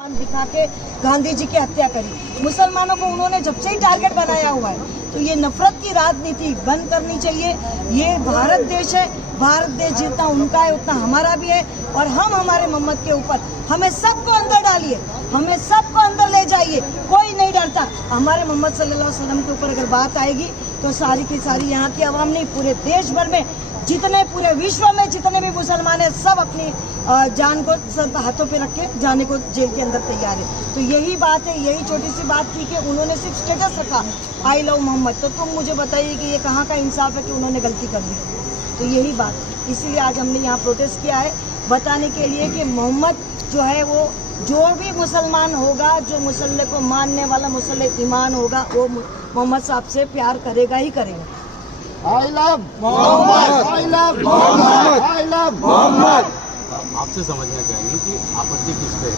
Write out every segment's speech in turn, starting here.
दिखा के गांधी जी की हत्या करी। मुसलमानों को उन्होंने जब से ही टारगेट बनाया हुआ है, तो ये नफरत की राजनीति बंद करनी चाहिए। ये भारत देश है, भारत देश जितना उनका है उतना हमारा भी है, और हम हमारे मोहम्मद के ऊपर हमें सबको अंदर डालिए, हमें सबको अंदर ले जाइए, कोई नहीं डरता। हमारे मोहम्मद सल्लल्लाहु अलैहि वसल्लम के ऊपर अगर बात आएगी तो सारी की सारी यहाँ की आवाम नहीं, पूरे देश भर में जितने, पूरे विश्व में जितने भी मुसलमान हैं, सब अपनी जान को सब हाथों पे रख के जाने को जेल के अंदर तैयार है। तो यही बात है, यही छोटी सी बात थी कि उन्होंने सिर्फ स्टेटस रखा आई लव मोहम्मद। तो तुम मुझे बताइए कि ये कहाँ का इंसाफ है कि उन्होंने गलती कर दी। तो यही बात, इसीलिए आज हमने यहाँ प्रोटेस्ट किया है, बताने के लिए कि मोहम्मद जो है वो जो भी मुसलमान होगा, जो मुसल्ले को मानने वाला मुसल्ले ईमान होगा, वो मोहम्मद साहब से प्यार करेगा ही करेगा। I love Mohammad, I love Mohammad, I love Mohammad. आपसे समझना चाहेंगे कि आपत्ति किस पे,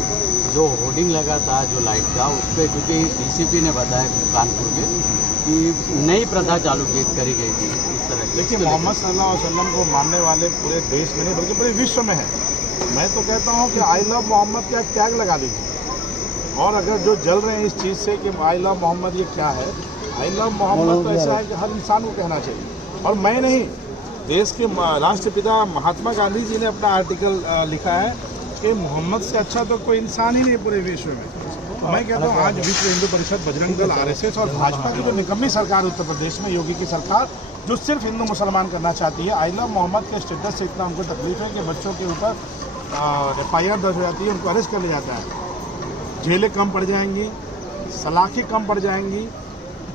जो होर्डिंग लगा था, जो लाइट था, उस पर क्योंकि डीसीपी ने बताया कानपुर के कि नई प्रथा चालू करी गई थी इस तरह की। देखिए, मोहम्मद सल्लल्लाहु अलैहि वसल्लम को मानने वाले पूरे देश में नहीं बल्कि पूरे विश्व में है। मैं तो कहता हूँ कि आई लव मोहम्मद का टैग लगा दीजिए। और अगर जो जल रहे हैं इस चीज़ से कि आई लव मोहम्मद ये क्या है, आई लव मोहम्मद तो ऐसा है कि हर इंसान को कहना चाहिए। और मैं नहीं, देश के राष्ट्रपिता महात्मा गांधी जी ने अपना आर्टिकल लिखा है कि मोहम्मद से अच्छा तो कोई इंसान ही नहीं पूरे विश्व में। तो मैं कहता हूँ आज विश्व हिंदू परिषद, बजरंग दल, आरएसएस और भाजपा की जो निकम्मी सरकार उत्तर प्रदेश में, योगी की सरकार, जो सिर्फ हिंदू मुसलमान करना चाहती है, आई लव मोहम्मद के स्टेटस से इतना उनको तकलीफ है कि बच्चों के ऊपर FIR दर्ज हो जाती है, उनको अरेस्ट कर लिया जाता है, जेलें कम पड़ जाएंगी, सलाखें कम पड़ जाएंगी।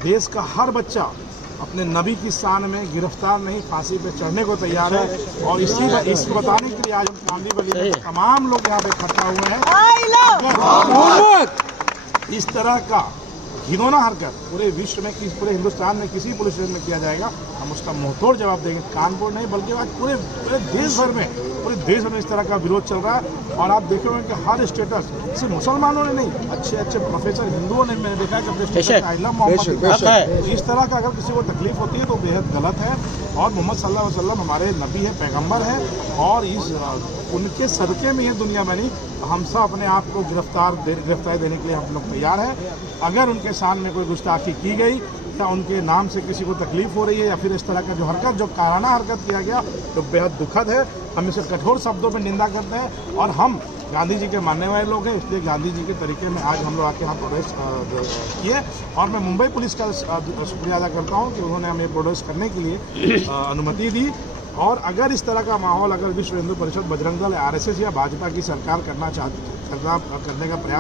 देश का हर बच्चा अपने नबी की शान में गिरफ्तार नहीं, फांसी पे चढ़ने को तैयार है। और इसको बताने के लिए आज हम कांदी वली में तमाम लोग यहाँ पे इकट्ठा हुए हैं। इस तरह का घिनौना हरकत पूरे विश्व में, पूरे हिंदुस्तान में किसी पुलिस स्टेशन में किया जाएगा, हम उसका मुंहतोड़ जवाब देंगे। कानपुर नहीं बल्कि आज पूरे देश भर में, पूरे देश में इस तरह का विरोध चल रहा है। और आप देखोगे कि हर स्टेटस, सिर्फ मुसलमानों ने नहीं, अच्छे अच्छे प्रोफेसर हिंदुओं ने, मैंने देखा कि अपने स्टेटस आई लव मोहम्मद। इस तरह का अगर किसी को तकलीफ होती है तो बेहद गलत है। और मोहम्मद सल्लल्लाहु अलैहि वसल्लम हमारे नबी है, पैगम्बर है, और इस उनके सदक़े में ये दुनिया बनी। हम सब अपने आप को गिरफ्तारी देने के लिए हम लोग तैयार हैं। अगर उनके शान में कोई गुस्ताखी की गई या उनके नाम से किसी को तकलीफ हो रही है या फिर इस तरह का जो हरकत, जो काराना हरकत किया गया, तो बेहद दुखद है। हम इसे कठोर शब्दों में निंदा करते हैं। और हम गांधी जी के मानने वाले लोग हैं, इसलिए गांधी जी के तरीके में आज हम लोग आके यहाँ प्रोटेस्ट किए। और मैं मुंबई पुलिस का शुक्रिया अदा करता हूँ कि उन्होंने हमें प्रोटेस्ट करने के लिए अनुमति दी। और अगर इस तरह का माहौल अगर विश्व हिंदू परिषद, बजरंग दल, RSS या भाजपा की सरकार करने का प्रयास